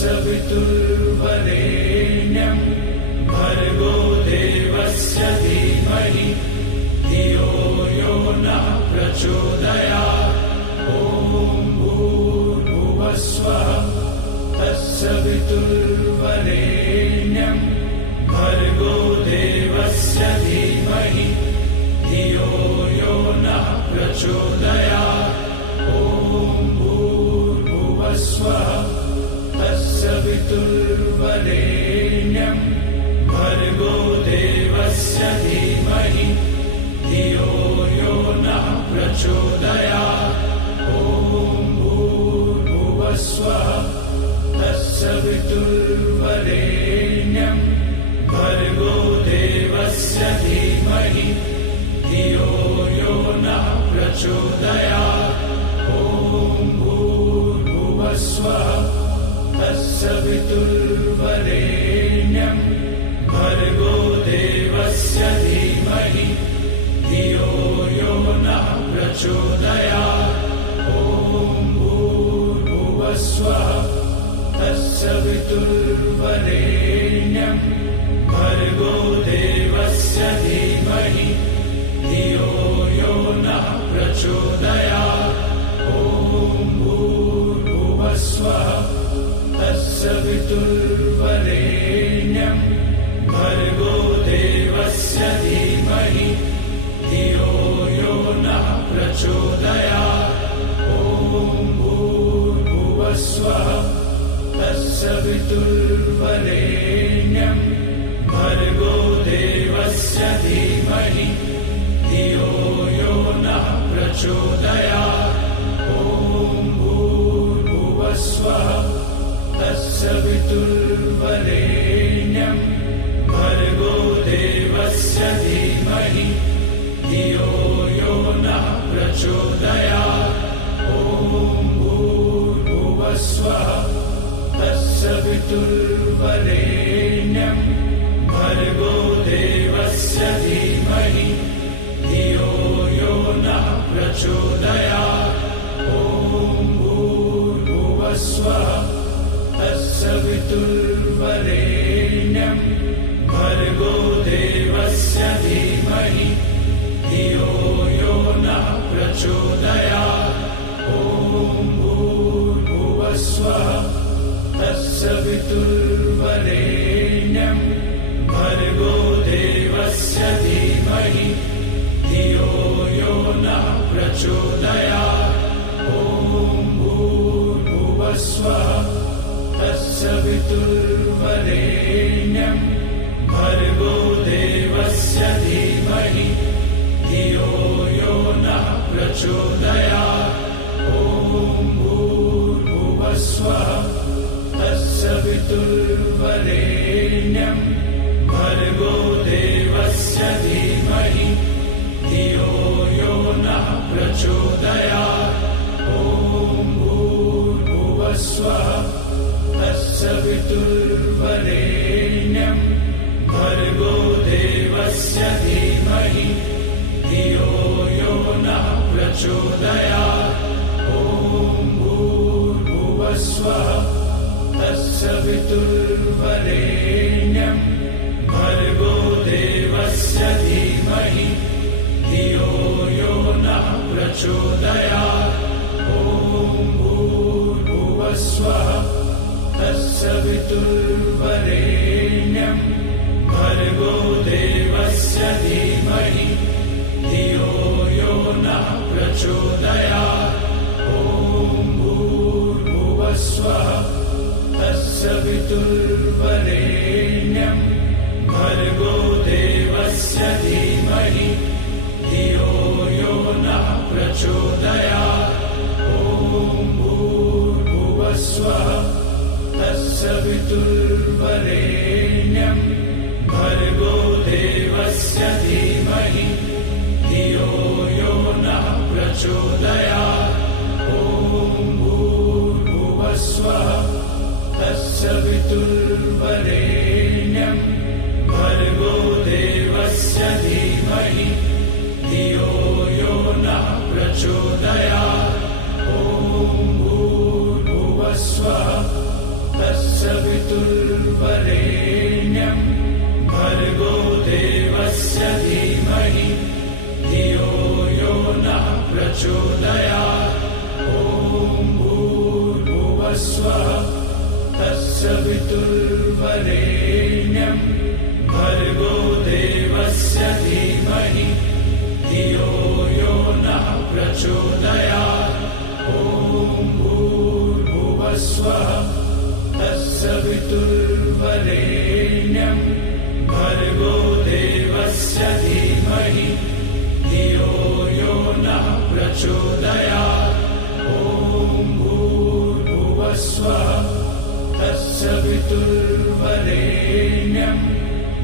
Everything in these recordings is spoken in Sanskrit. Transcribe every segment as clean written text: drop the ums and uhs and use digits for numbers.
तत्सवितुर्वरेण्यं भर्गो देवस्य धीमहि धियो यो नः प्रचोदयात्। ॐ भूर्भुवस्वः तत्सवितुर्वरेण्यं भर्गो देवस्य धीमहि धियो यो नः प्रचोदयात्। ॐ भूर्भुवस्वः तत्सवितुर्वरेण्यं भर्गो देवस्य धीमहि धियो यो नः प्रचोदयात्। ॐ भूर्भुवस्वः तत्सवितुर्वरेण्यं भर्गो देवस्य धीमहि धियो यो नः प्रचोदयात्। ॐ भूर्भुवस्वः तत्सवितुर्वरेण्यं भर्गो देवस्य धीमहि धियो यो नः प्रचोदयात्। ॐ भूर्भुवस्वः तत्सवितुर्वरेण्यं भर्गो देवस्य धीमहि धियो यो नः प्रचोदयात्। ॐ भूर्भुवस्वः तत्सवितुर्वरेण्यं भर्गो देवस्य धीमहि धियो यो नः प्रचोदयात्। ॐ भूर्भुवस्वः तत्सवितुर्वरेण्यं भर्गो देवस्य धीमहि धियो यो नः प्रचोदयात्। ॐ भूर्भुवस्वः तत्सवितुर्वरेण्यं भर्गो देवस्य धीमहि धियो यो नः प्रचोदयात्। ॐ भूर्भुवस्वः तत्सवितुर्वरेण्यं भर्गो देवस्य धीमहि धियो यो नः प्रचोदयात्। ॐ भूर्भुवस्वः तत्सवितुर्वरेण्यं भर्गो देवस्य धीमहि धियो यो नः प्रचोदयात्। ॐ भूर्भुवस्वः तत्सवितुर्वरेण्यं भर्गो देवस्य धीमहि धियो यो नः प्रचोदयात्। ॐ भूर्भुवस्वः तत्सवितुर्वरेण्यं भर्गो देवस्य धीमहि धियो यो नः प्रचोदयात्। ॐ भूर्भुवस्वः तत्सवितुर्वरेण्यं भर्गो देवस्य धीमहि धियो यो नः प्रचोदयात्। ॐ भूर्भुवस्वः तत्सवितुर्वरेण्यं भर्गो देवस्य धीमहि धियो यो नः प्रचोदयात्। ॐ भूर्भुवस्वः तत्सवितुर्वरेण्यं भर्गो देवस्य धीमहि धियो यो नः प्रचोदयात्। ॐ भूर्भुवस्वः तत्सवितुर्वरेण्यं भर्गो देवस्य धीमहि धियो यो नः प्रचोदयात्। ॐ भूर्भुवस्वः तत्सवितुर्वरेण्यं भर्गो देवस्य धीमहि धियो यो नः प्रचोदयात्। ॐ भूर्भुवस्वः तत्सवितुर्वरेण्यं भर्गो देवस्य धीमहि धियो यो नः प्रचोदयात्। ॐ भूर्भुवस्वः तत्सवितुर्वरेण्यं भर्गो देवस्य धीमहि धियो यो नः प्रचोदयात्। ॐ भूर्भुवस्वः तत्सवितुर्वरेण्यं तत्सवितुर्वरेण्यं भर्गो देवस्य धीमहि धियो यो नः प्रचोदयात्। ॐ भूर्भुवस्वः तत्सवितुर्वरेण्यं भर्गो देवस्य धीमहि धियो यो नः प्रचोदयात्। ॐ भूर्भुवस्वः तत्सवितुर्वरेण्यं भर्गो देवस्य धीमहि धियो यो नः प्रचोदयात्। ॐ भूर्भुवस्वः तत्सवितुर्वरेण्यं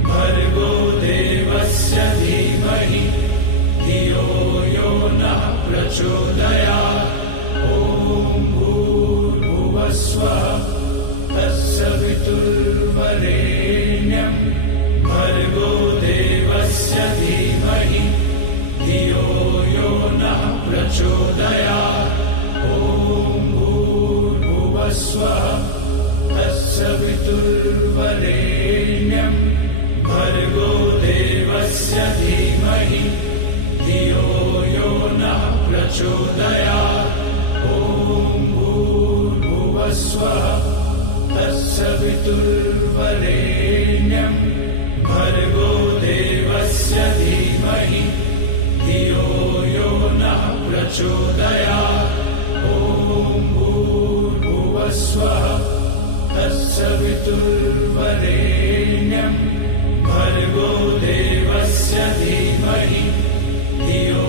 भर्गो देवस्य धीमहि धियो यो नः प्रचोदयात्। ॐ भूर्भुवस्वः तत्सवितुर्वरेण्यं भर्गो देवस्य धीमहि धियो यो नः प्रचोदयात्। ॐ भूर्भुवस्वः तत्सवितुर्वरेण्यं भर्गो देवस्य धीमहि धियो यो नः प्रचोदयात्। ॐ भूर्भुवस्वः तत्सवितुर्वरेण्यं भर्गो देवस्य धीमहि धियो यो नः प्रचोदयात्। ॐ भूर्भुवस्वः तत्सवितुर्वरेण्यं भर्गो देवस्य धीमहि धियो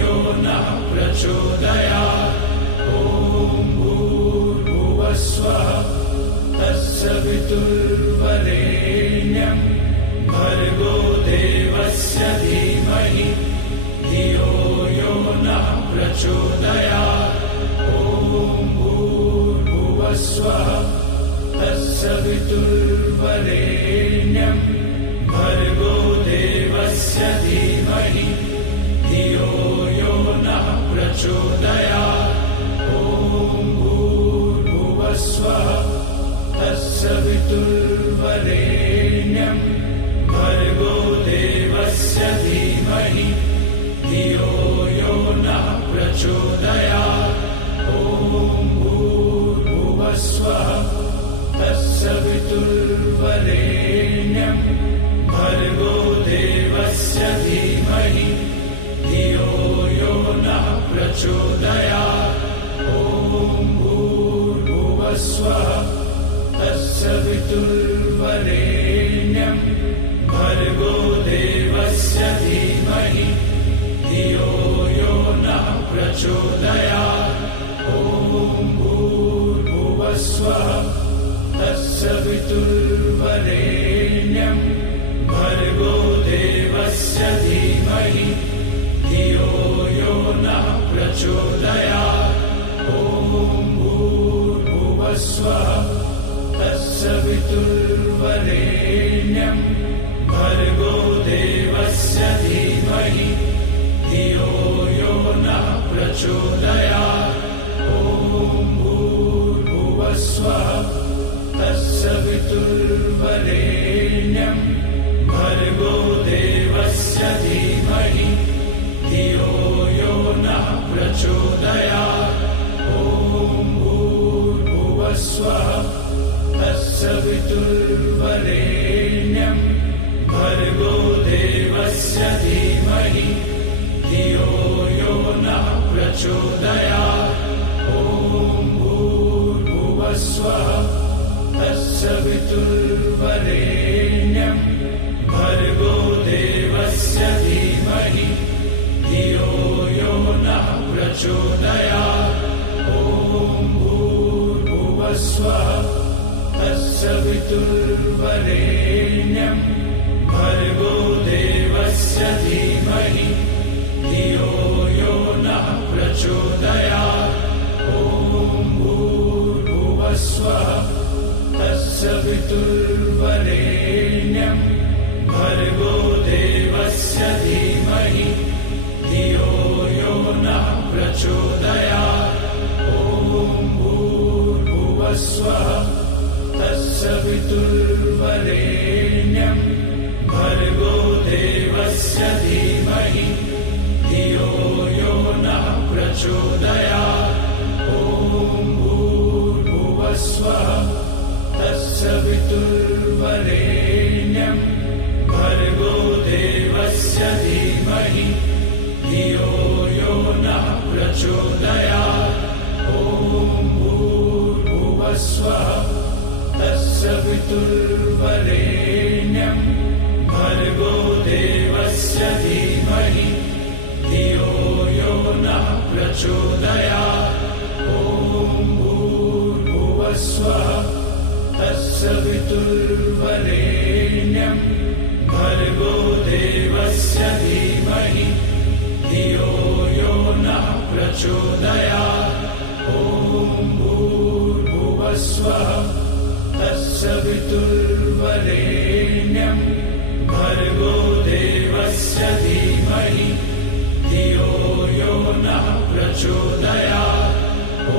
यो नः प्रचोदयात्। ॐ भूर्भुवस्वः तत्सवितुर्वरेण्यं भर्गो देवस्य धीमहि धियो यो नः प्रचोदयात्। ॐ भूर्भुवस्वः तत्सवितुर्वरेण्यं भर्गो देवस्य धीमहि धियो यो नः प्रचोदयात्। ॐ भूर्भुवस्वः तत्सवितुर्वरेण्यं भर्गो देवस्य धीमहि धियो यो नः प्रचोदयात्। ॐ भूर्भुवस्वः तत्सवितुर्वरेण्यं भर्गो देवस्य धीमहि धियो यो नः प्रचोदयात्। ॐ भूर्भुवस्वः तत्सवितुर्वरेण्यं भर्गो देवस्य धीमहि धियो यो नः प्रचोदयात्। ॐ भूर्भुवस्वः तत्सवितुर्वरेण्यं भर्गो देवस्य धीमहि धियो यो नः प्रचोदयात्। ॐ भूर्भुवस्वः तत्सवितुर्वरेण्यं भर्गो देवस्य धीमहि धियो यो नः प्रचोदयात्। ॐ भूर्भुवस्वः तत्सवितुर्वरेण्यं भर्गो देवस्य धीमहि धियो यो नः प्रचोदयात्। ॐ भूर्भुवस्वः तत्सवितुर्वरेण्यं भर्गो देवस्य धीमहि धियो यो नः प्रचोदयात्। ॐ भूर्भुवस्वः तत्सवितुर्वरेण्यं भर्गो देवस्य धीमहि धियो यो नः प्रचोदयात्। ॐ भूर्भुवस्वः तत्सवितुर्वरेण्यं भर्गो देवस्य धीमहि धियो यो नः प्रचोदयात्। ॐ भूर्भुवस्वः तत्सवितुर्वरेण्यं भर्गो देवस्य धीमहि धियो यो नः प्रचोदयात्। ॐ भूर्भुवस्वः तत्सवितुर्वरेण्यं भर्गो देवस्य धीमहि धियो यो नः प्रचोदयात्। ॐ भूर्भुवस्वः तत्सवितुर्वरेण्यं भर्गो देवस्य धीमहि धियो यो नः प्रचोदयात्। ॐ भूर्भुवस्वः तत्सवितुर्वरेण्यं भर्गो देवस्य धीमहि धियो यो नः प्रचोदयात्। ॐ भूर्भुवस्वः तत्सवितुर्वरेण्यं भर्गो देवस्य धीमहि धियो यो नः प्रचोदयात्। ॐ भूर्भुवस्वः तत्सवितुर्वरेण्यं भर्गो देवस्य धीमहि धियो यो नः प्रचोदयात्। ॐ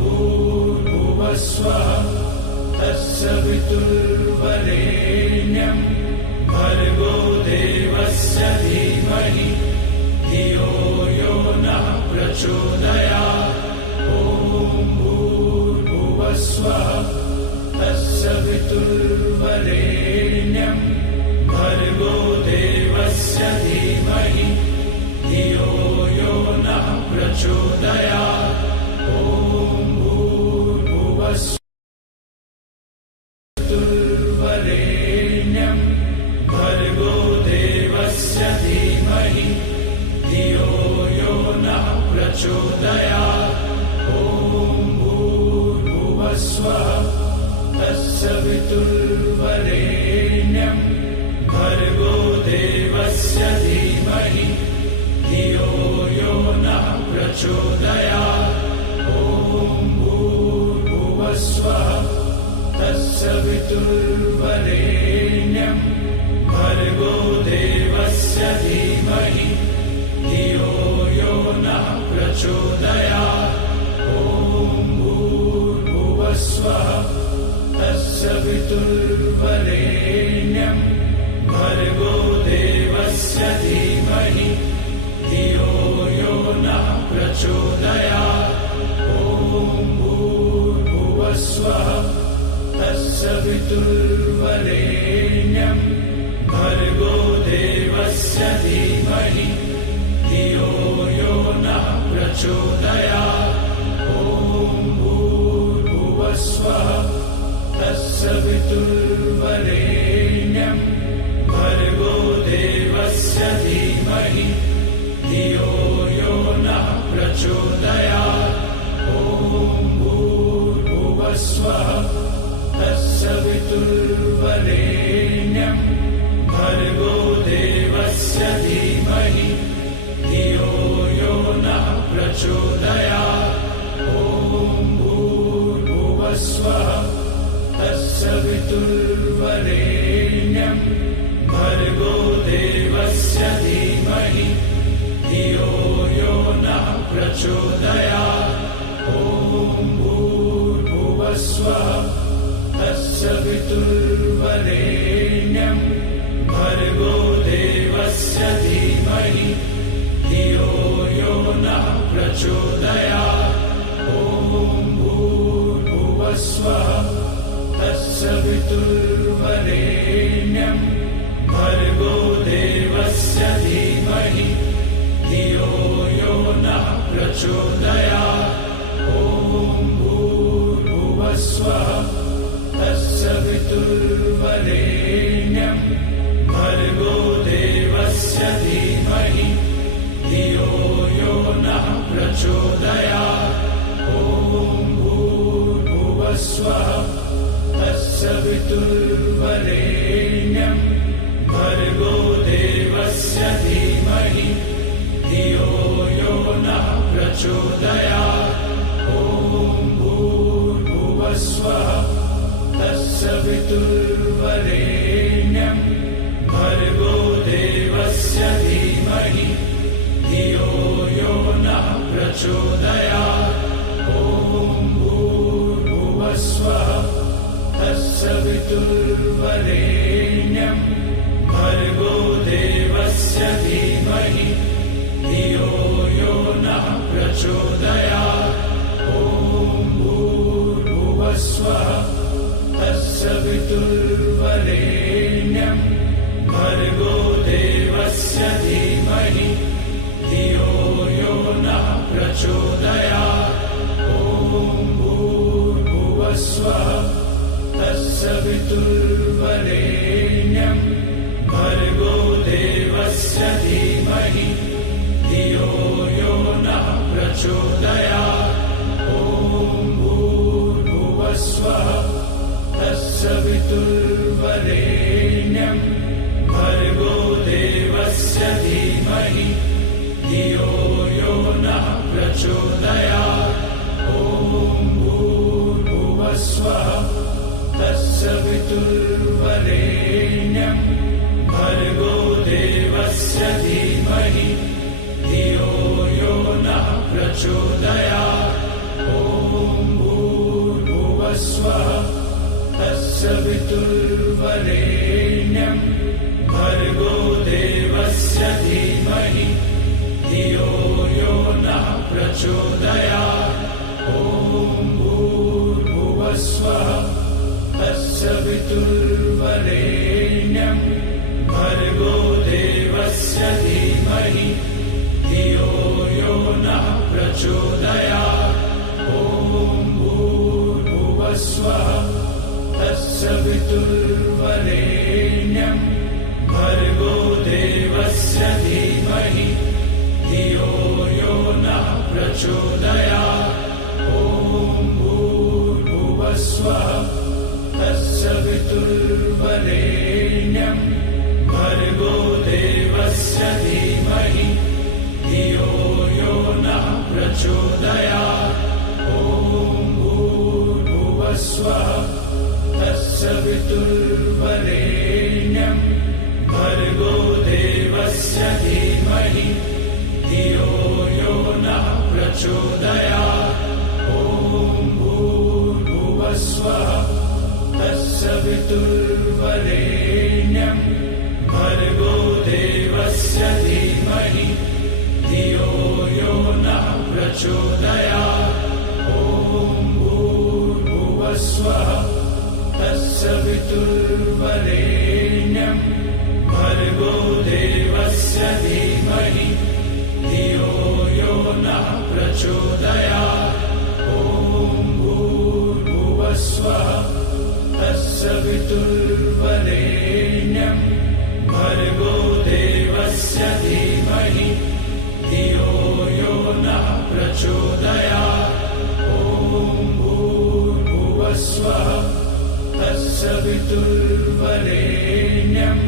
भूर्भुवस्वः तत्सवितुर्वरेण्यं भर्गो देवस्य धीमहि धियो यो नः प्रचोदयात्। ॐ भूर्भुवस्वः तत्सवितुर्वरेण्यं भर्गो देवस्य धीमहि धियो यो नः प्रचोदयात्। ॐ भूर्भुवस्वः भर्गो देवस्य धीमहि धियो यो नः प्रचोदयात्। ॐ भूर्भुवस्वः तत्सवितुर्वरेण्यं भर्गो देवस्य धीमहि धियो यो नः प्रचोदयात्। ॐ भूर्भुवस्वः तत्सवितुर्वरेण्यं भर्गो देवस्य धीमहि धियो यो नः प्रचोदयात्। ॐ भूर्भुवस्वः तत्सवितुर्वरेण्यं भर्गो देवस्य धीमहि धियो यो नः प्रचोदयात्। ॐ भूर्भुवस्वः तत्सवितुर्वरेण्यं भर्गो देवस्य धीमहि धियो यो नः प्रचोदयात्। ॐ भूर्भुवस्वः तत्सवितुर्वरेण्यं भर्गो देवस्य धीमहि धियो यो नः प्रचोदयात्। ॐ भूर्भुवस्वः तत्सवितुर्वरेण्यं भर्गो देवस्य धीमहि धियो यो नः प्रचोदयात्। ॐ भूर्भुवस्वः तत्सवितुर्वरेण्यं भर्गो देवस्य धीमहि धियो यो नः प्रचोदयात्। ॐ भूर्भुवस्वः तत्सवितुर्वरेण्यं भर्गो देवस्य धीमहि धियो यो नः प्रचोदयात्। ॐ भूर्भुवस्वः तत्सवितुर्वरेण्यं भर्गो देवस्य धीमहि धियो यो नः प्रचोदयात्। ॐ भूर्भुवस्वः तत्सवितुर्वरेण्यं भर्गो देवस्य धीमहि धियो यो नः प्रचोदयात्। ॐ भूर्भुवस्वः तत्सवितुर्वरेण्यं भर्गो देवस्य धीमहि धियो यो नः प्रचोदयात्। ॐ भूर्भुवस्वः तत्सवितुर्वरेण्यं भर्गो देवस्य धीमहि धियो यो नः प्रचोदयात्। ॐ भूर्भुवस्वः तत्सवितुर्वरेण्यं भर्गो देवस्य धीमहि धियो यो नः प्रचोदयात्। ॐ भूर्भुवस्वः तत्सवितुर्वरेण्यं भर्गो देवस्य धीमहि धियो यो नः प्रचोदयात्। ॐ भूर्भुवस्वः तत्सवितुर्वरेण्यं भर्गो देवस्य धीमहि धियो यो नः प्रचोदयात्। ॐ भूर्भुवस्वः तत्सवितुर्वरेण्यं भर्गो देवस्य धीमहि धियो यो नः प्रचोदयात्। ॐ भूर्भुवस्वः तत्सवितुर्वरेण्यं भर्गो देवस्य धीमहि धियो यो नः प्रचोदयात्। ॐ भूर्भुवस्वः तत्सवितुर्वरेण्यं भर्गो देवस्य धीमहि धियो यो नः प्रचोदयात्। ॐ भूर्भुवस्वः तत्सवितुर्वरेण्यं भर्गो देवस्य धीमहि धियो यो नः प्रचोदयात्। ॐ भूर्भुवस्वः तत्सवितुर्वरेण्यं भर्गो देवस्य धीमहि धियो यो नः प्रचोदयात्। ॐ भूर्भुवस्वः तत्सवितुर्वरेण्यं भर्गो देवस्य धीमहि धियो यो नः प्रचोदयात्। ॐ भूर्भुवस्वः तत्सवितुर्वरेण्यं भर्गो देवस्य धीमहि धियो यो नः प्रचोदयात्। ॐ भूर्भुवस्वः तत्सवितुर्वरेण्यं भर्गो देवस्य धीमहि धियो यो नः प्रचोदयात्। ॐ भूर्भुवस्वः तत्सवितुर्वरेण्यं भर्गो देवस्य धीमहि धियो यो नः प्रचोदयात्। ॐ भूर्भुवस्वः तत्सवितुर्वरेण्यं भर्गो देवस्य धीमहि धियो यो नः प्रचोदयात्। ॐ भूर्भुवस्वः तत्सवितुर्वरेण्यं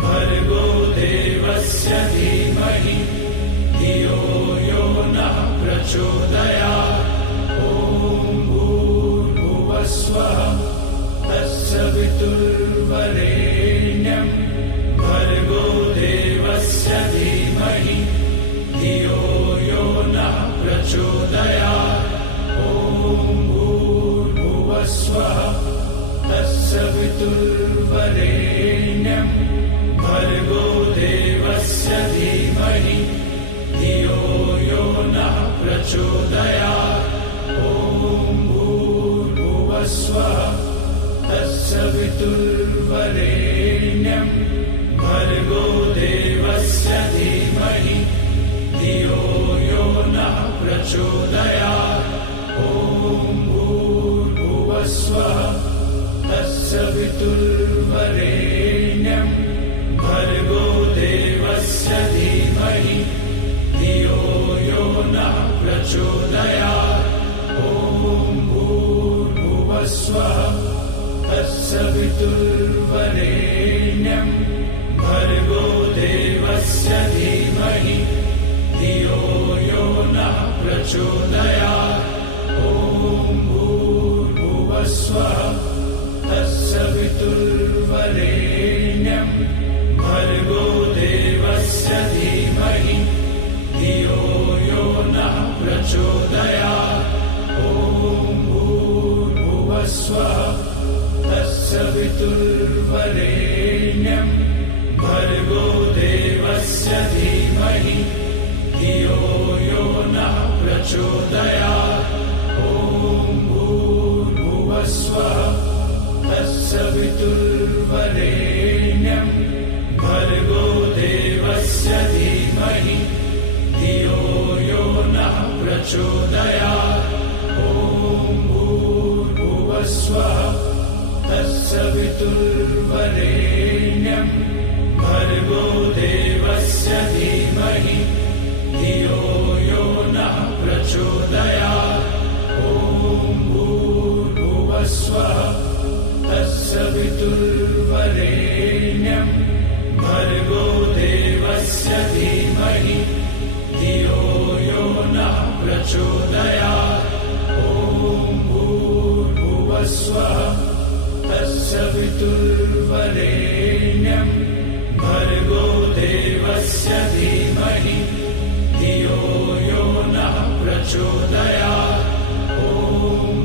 भर्गो देवस्य धीमहि धियो यो नः प्रचोदयात्। ॐ भूर्भुवस्वः तत्सवितुर्वरेण्यं भर्गो देवस्य धीमहि धियो यो नः प्रचोदयात्। ॐ भूर्भुवस्वः तत्सवितुर्वरेण्यं भर्गो देवस्य धीमहि धियो यो नः प्रचोदयात्। ॐ भूर्भुवस्वः तत्सवितुर्वरेण्यं भर्गो देवस्य धीमहि धियो यो नः प्रचोदयात्। ॐ भूर्भुवस्वः तत्सवितुर्वरेण्यं भर्गो देवस्य धीमहि धियो यो नः प्रचोदयात्। ॐ भूर्भुवस्वः तत्सवितुर्वरेण्यं भर्गो देवस्य धीमहि धियो यो नः प्रचोदयात्। ॐ भूर्भुवस्वः तत्सवितुर्वरेण्यं भर्गो देवस्य धीमहि धियो यो नः प्रचोदयात्। ॐ भूर्भुवस्वः तत्सवितुर्वरेण्यं भर्गो देवस्य धीमहि धियो यो नः प्रचोदयात् ॐ भूर्भुवस्वः तत्सवितुर्वरेण्यं भर्गो देवस्य धीमहि धियो यो नः प्रचोदयात् ॐ भूर्भुवस्वः तत्सवितुर्वरेण्यं भर्गो देवस्य धीमहि धियो यो नः प्रचोदयात् ॐ भूर्भुवस्वः तत्सवितुर्वरेण्यं भर्गो देवस्य धीमहि धियो यो नः प्रचोदयात् ॐ भूर्भुवस्वः तत्सवितुर्वरेण्यं भर्गो देवस्य धीमहि धियो यो नः प्रचोदयात् ॐ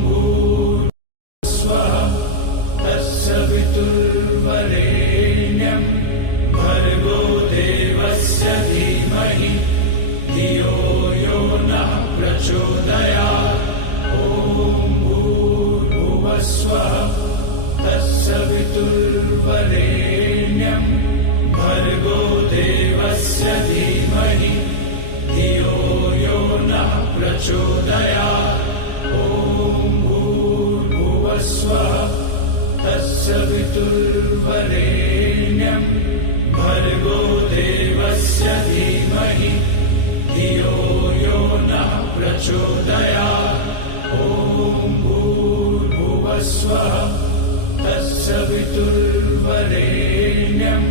भूर्भुवस्वः तत्सवितुर्वरेण्यं भर्गो देवस्य धीमहि धियो यो नः प्रचोदयात् ॐ भूर्भुवस्वः तत्सवितुर्वरेण्यं भर्गो देवस्य धीमहि धियो यो नः प्रचोदयात् ॐ भूर्भुवस्वः तत्सवितुर्वरेण्यं भर्गो देवस्य धीमहि धियो यो नः प्रचोदयात् ॐ भूर्भुवस्वः तत्सवितुर्वरेण्यं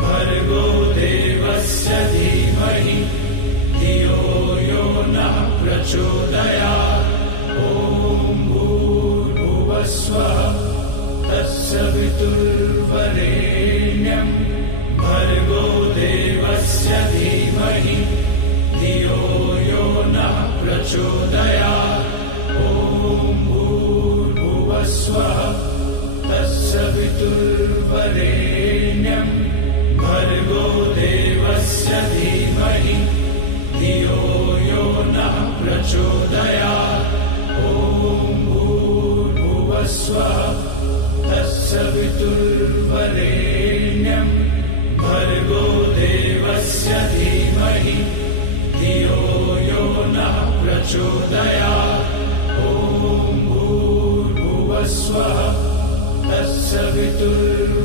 भर्गो देवस्य धीमहि धियो यो नः प्रचोदयात् ॐ भूर्भुवस्वः तत्सवितुर्वरेण्यं भर्गो देवस्य धीमहि धियो यो नः प्रचोदयात् ॐ भूर्भुवस्वः तत्सवितुर्वरेण्यं भर्गो देवस्य धीमहि धियो यो नः प्रचोदयात् ॐ भूर्भुवस्वः तत्सवितुर्वरेण्यं भर्गो देवस्य धीमहि धियो यो नः प्रचोदयात् ॐ भूर्भुवस्वः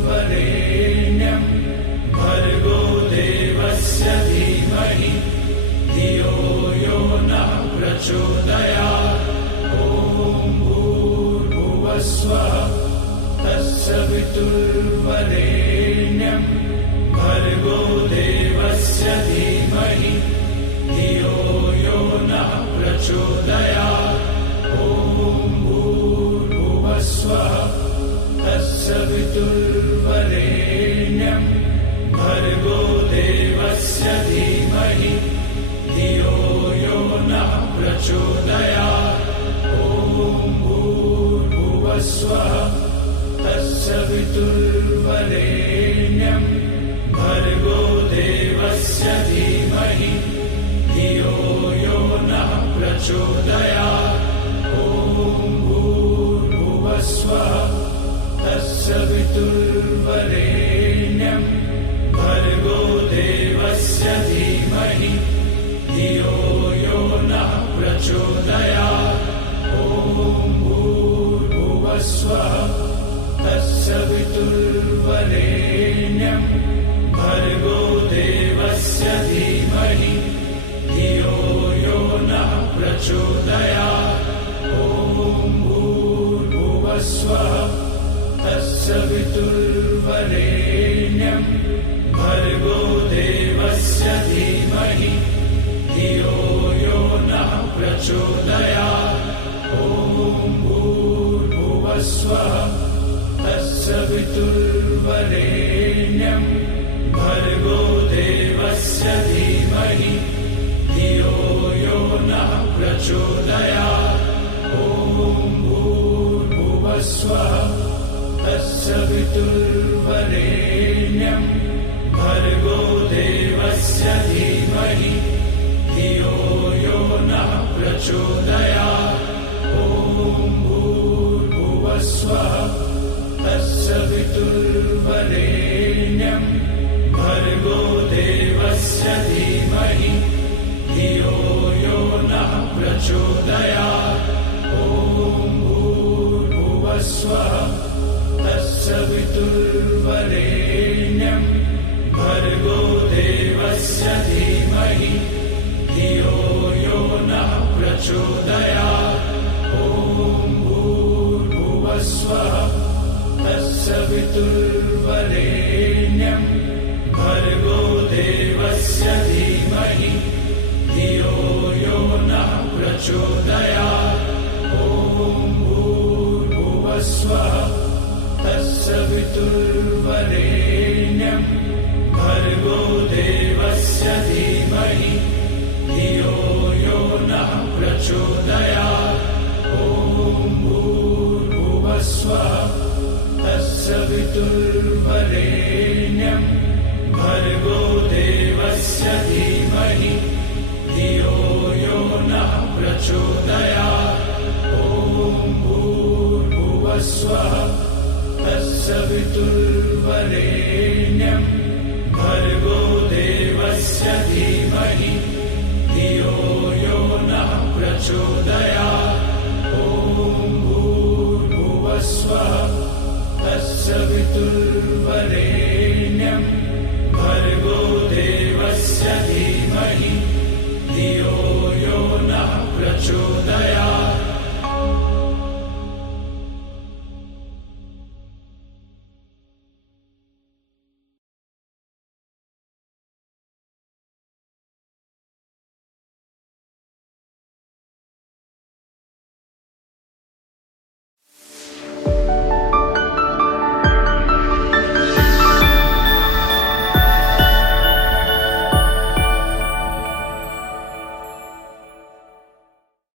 तत्सवितुर्वरेण्यं भर्गो देवस्य धीमहि धियो यो नः प्रचोदयात् ॐ भूर्भुवस्वः तत्सवितुर्वरेण्यं भर्गो देवस्य धीमहि धियो यो नः प्रचोदयात् ॐ भूर्भुवस्वः तत्सवितुर्वरेण्यं भर्गो देवस्य धीमहि धियो यो नः प्रचोदयात् ॐ भूर्भुवस्वः तत्सवितुर्वरेण्यं भर्गो देवस्य धीमहि धियो यो नः प्रचोदयात् ॐ भूर्भुवस्वः तत्सवितुर्वरेण्यं भर्गो देवस्य धीमहि धियो यो नः प्रचोदयात् ॐ भूर्भुवस्वः तत्सवितुर्वरेण्यं भर्गो देवस्य धीमहि धियो यो नः प्रचोदयात् ॐ भूर्भुवस्वः तत्सवितुर्वरेण्यं भर्गो देवस्य धीमहि धियो यो नः प्रचोदयात् ॐ भूर्भुवस्वः तत्सवितुर्वरेण्यं भर्गो देवस्य धीमहि धियो यो नः प्रचोदयात् ॐ भूर्भुवस्वः तस्य वितुर्वरेण्यं भर्गो देवस्य धीमहि धियो यो नः प्रचोदयात्। ॐ भूर्भुवस्वः तस्य वितुर्वरेण्यं भर्गो देवस्य धीमहि धियो यो नः प्रचोदयात्। ॐ भूर्भुवस्वः तस्य वितुर्वरेण्यं भर्गो देवस्य धीमहि धियो यो नः प्रचोदयात्। ॐ भूर्भुवस्वः तस्य वितुर्वरेण्यं भर्गो देवस्य धीमहि धियो यो नः प्रचोदयात्। ॐ भूर्भुवस्वः तस्य वितुर्वरेण्यं भर्गो देवस्य धीमहि धियो यो नः प्रचोदयात्। ॐ भूर्भुवस्वः तस्य वितुर्वरेण्यं भर्गो देवस्य धीमहि धियो यो नः प्रचोदयात्। ॐ भूर्भुवस्वः तस्य वितुर्वरेण्यं भर्गो देवस्य धीमहि धियो यो नः प्रचोदयात्। ॐ भूर्भुवस्वः तस्य वितुर्वरेण्यं